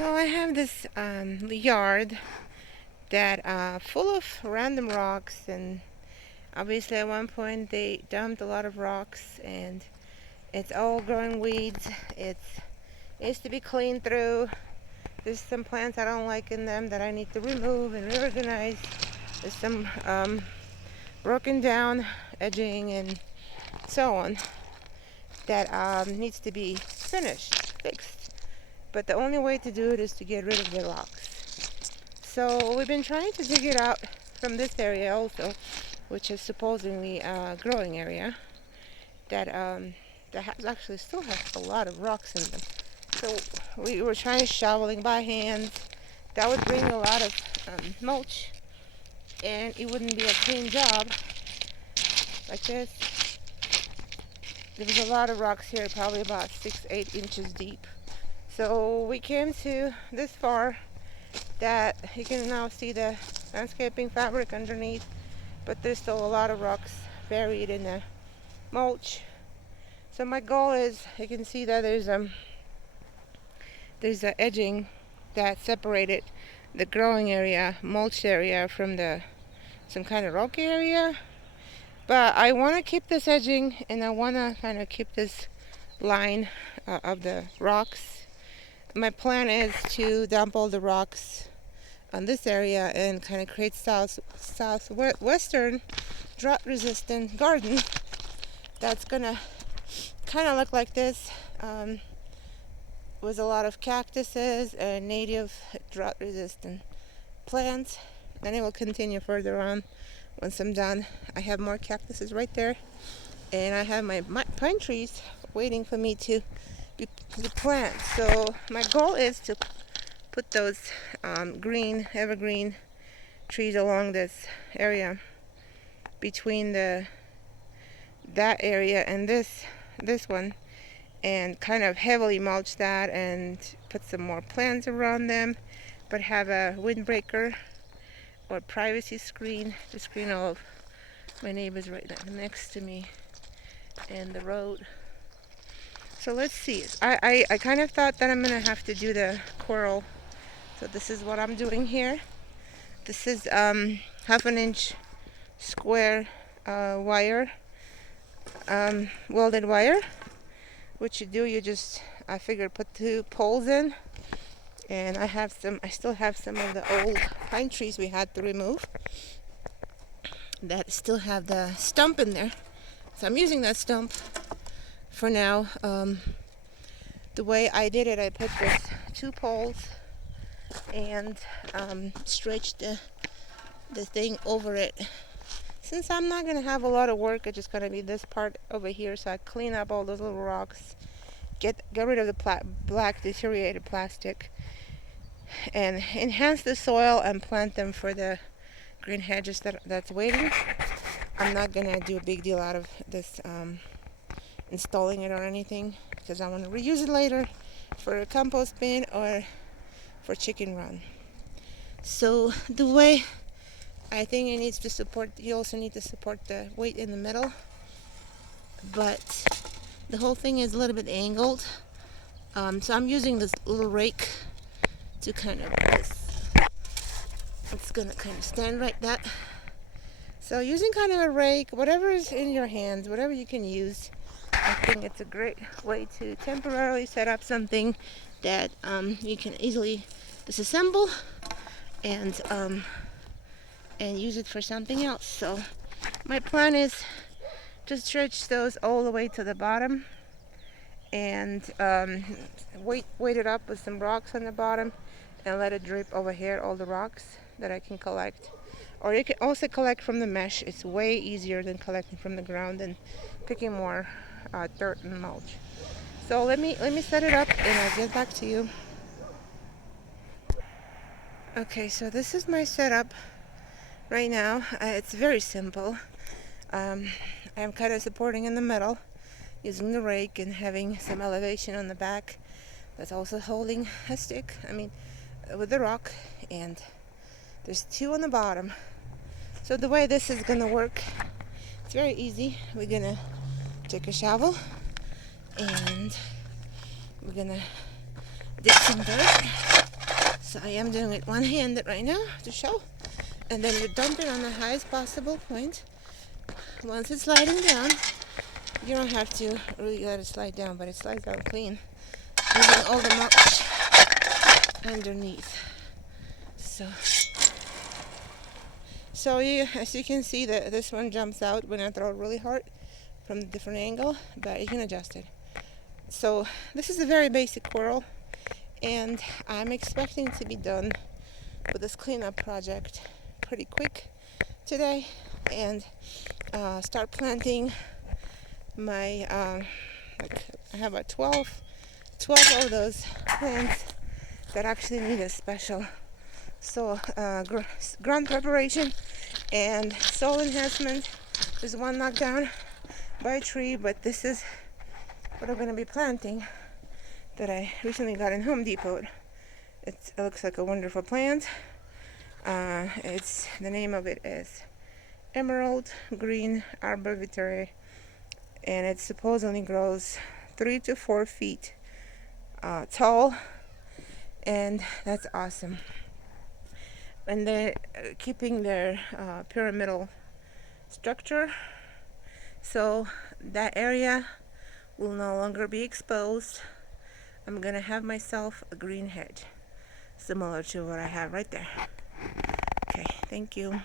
So I have this yard that full of random rocks, and obviously at one point they dumped a lot of rocks, and it's all growing weeds. It needs to be cleaned through. There's some plants I don't like in them that I need to remove and reorganize. There's some broken down edging and so on that needs to be fixed. But the only way to do it is to get rid of the rocks. So we've been trying to dig it out from this area also, which is supposedly a growing area that has actually still has a lot of rocks in them. So we were trying shoveling by hand. That would bring a lot of mulch, and it wouldn't be a clean job like this. There was a lot of rocks here, probably about 6-8 inches deep. So we came to this far that you can now see the landscaping fabric underneath, but there's still a lot of rocks buried in the mulch. So my goal is, you can see that there's a edging that separated the growing area, mulch area, from some kind of rocky area. But I want to keep this edging, and I want to kind of keep this line of the rocks. My plan is to dump all the rocks on this area and kind of create southwestern drought-resistant garden that's gonna kind of look like this, with a lot of cactuses and native drought-resistant plants. And it will continue further on. Once I'm done, I have more cactuses right there, and I have my pine trees waiting for me to plant. So my goal is to put those green evergreen trees along this area, between that area and this one, and kind of heavily mulch that and put some more plants around them, but have a windbreaker or privacy screen to screen all of my neighbors right next to me and the road. So let's see. I kind of thought that I'm gonna have to do the coral. So this is what I'm doing here. This is half an inch square wire, welded wire. What you do, I figured put 2 poles in, and I still have some of the old pine trees we had to remove that still have the stump in there. So I'm using that stump for now. The way I did it, I put this 2 poles and stretched the thing over it. Since I'm not gonna have a lot of work, it's just gonna be this part over here. So I clean up all those little rocks, get rid of the black deteriorated plastic, and enhance the soil and plant them for the green hedges that's waiting. I'm not gonna do a big deal out of this installing it or anything, because I want to reuse it later for a compost bin or for chicken run. So the way I think it needs to support, you also need to support the weight in the middle, but the whole thing is a little bit angled. So I'm using this little rake to kind of, it's gonna kind of stand like that. So using kind of a rake, whatever is in your hands, whatever you can use, I think it's a great way to temporarily set up something that you can easily disassemble and use it for something else. So my plan is to stretch those all the way to the bottom, and weight it up with some rocks on the bottom, and let it drip over here, all the rocks that I can collect. Or you can also collect from the mesh. It's way easier than collecting from the ground and picking more dirt and mulch. So let me set it up, and I'll get back to you. Okay, so this is my setup right now. It's very simple. I'm kind of supporting in the middle using the rake and having some elevation on the back that's also holding a stick, with the rock, and there's 2 on the bottom. So the way this is gonna work, it's very easy. We're gonna take a shovel and we're gonna dig some dirt So I am doing it one-handed right now to show. And then you dump it on the highest possible point. Once it's sliding down, you don't have to really let it slide down, but it slides down clean, leaving all the mulch underneath. So you, as you can see, that this one jumps out when I throw it really hard from a different angle, but you can adjust it. So this is a very basic coral, and I'm expecting to be done with this cleanup project pretty quick today, and start planting my like I have about 12 of those plants that actually need a special ground preparation and soil enhancement. There's one knocked down by a tree, but this is what I'm going to be planting that I recently got in Home Depot. It looks like a wonderful plant. The name of it is Emerald Green Arborvitae, and it supposedly grows 3 to 4 feet tall, and that's awesome. And they're keeping their pyramidal structure, so that area will no longer be exposed. I'm gonna have myself a green hedge similar to what I have right there. Okay, thank you.